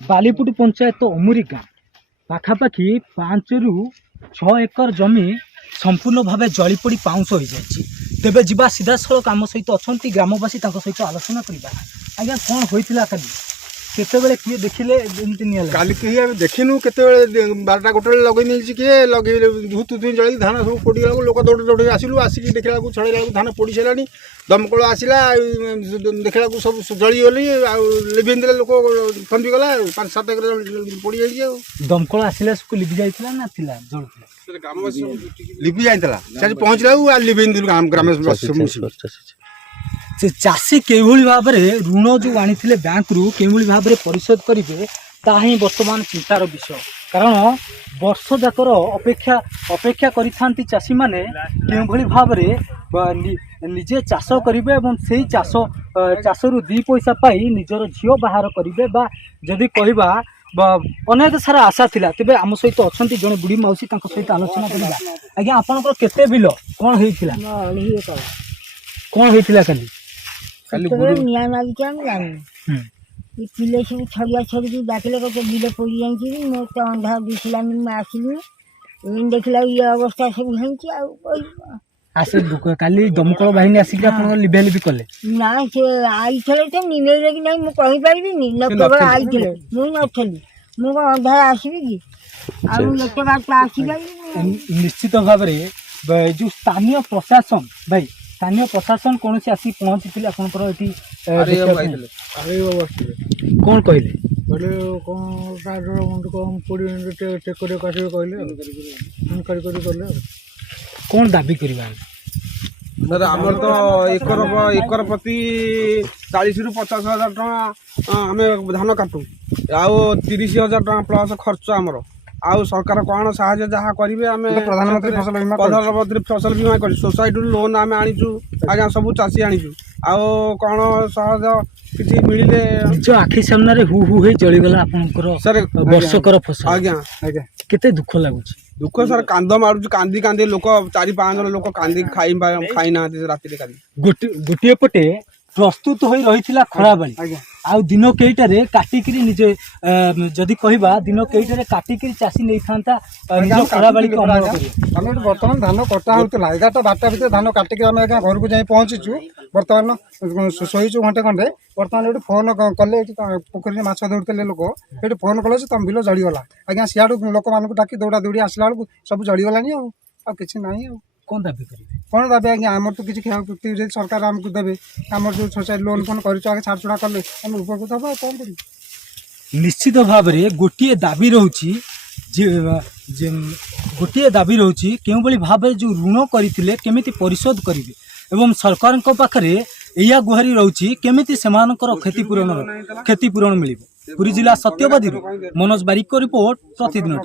बालीपुट पंचायत अमुरी गाँ पाखापाखि 5 ରୁ 6 एकर जमी संपूर्ण भाव जलीपोड़ी पाउंश हो जाए। तेबे जीवा सीधा सड़क आम सहित अच्छा ग्रामवासी सहित आलोचना करवा। आज्ञा कौन होता काली केतबेले किए देखिले काली कहीं आम देखिनु केत 12टा गोटे लगे नहीं किए लगे धूत जल धान सब पोड़ा लोक दौड़ दौड़ आसलु आसिक देखला छड़ा धान पोड़ी सारे दमकल आसला देखला सब जलीगली लिभेन देले लोक थंबीगला 5-7 एकर पोड़ी जाइए। दमकल आसला लिभि जाइथिला ना थिला ग्रामवासी लिभि जाइथिला से पहुँचला लिभेन देलु ग्रामवासी चाषी केभली भाव ऋण जो आनी बैंक रु केभली भाव परिशोध करेंगे ताही वर्तमान चिंतार विषय। कारण वर्ष जाकर अपेक्षा करिथांती चाषी माने केभली भाव निजे चाष करेंगे और से चाष रु 2 पैसा पाई निजर झील बाहर करेंगे बा जदि कहबा अनेक सारा आशा थिला। तेबे आम सहित अच्छा जड़े बुढ़ी मौसी सहित आलोचना करवा। आज्ञा आपनकर केते बिल कौन होइथिला कौन होइथिला काली निया मागिके हम जानी पिले सब छड़िया छड़ी डाकिले बिल पड़ी जाइए मोर तो अंधा दिखला में आसिलु देखला ये अवस्था सब है आसे काली दमकल बाहिनी आसिक लिभे लिभि कले ना से आई थे तो निले कि नहीं मुझे कही पारि न केवल आई थे मुझे नथली मुझे अंधा आसबि कि आते बात आसपारि निश्चित भाव जो स्थानीय प्रशासन भाई स्थानीय प्रशासन कौन से आसी पहुँची आपंकर कौन कहले कौन दाबी करवा आमर तो एकर प्रति 40 ରୁ 50,000 टका आम धान काटू आउ 30,000 टका प्लस खर्च आमर आउ सरकार कौन साहाय्य जहाँ करेंगे आम प्रधानमंत्री फसल बीमा कर सोसाइटी लोन आम आनीचु आज्ञा सब चाषी आनीचु आउ कौन सहज किसी मिले निज आखि सामने हु हु हो जलीगला आपनकर सर वर्षकर फसल। आज्ञा केते दुख लागुच दुख सर कांद मारू कांदी कांदी लोक 4-5 जन लोक कांदी खाई ना राति कांदी गोटे पटे प्रस्तुत हो रही खरा बाली आउ दिन कईटारे काटिकी निजे जदि कहबा दिन कईटारे काटिकी चाषी नहीं था खरा बाली को अमल करें। बर्तमान धान कटा होता 11टा भितर धान काटिक घर को जाए पहुँचीचु बर्तमान शोचु घंटे खंडे बर्तमान ये फोन कले पोखरी माछ धरते लोक ये फोन कले तुम बिल जलीगला आज्ञा सियाड़ू लोक मान डाक दौड़ा दौड़ी आसला बेलू सब जलीगलानी आछि ना कौन दाबी करेंगे कौन दाबी आज्ञा आमर तो किसी क्षय सरकार आमको देवे आम जो सोसाइटी लोन फोन कर छाड़छुड़ा कले आम उपकृत हम कौन कर। निश्चित भाव में गोटे दाबी रोचे गोटे दाबी रोचे क्यों भाव जो ऋण करते केमिति परिशोध करेंगे एवं सरकार पाखे या गुहारी रोचे केमिति सेमानकर क्षतिपूरण मिल। पुरी जिला सत्यवादी मनोज बारिक रिपोर्ट प्रतिदिन।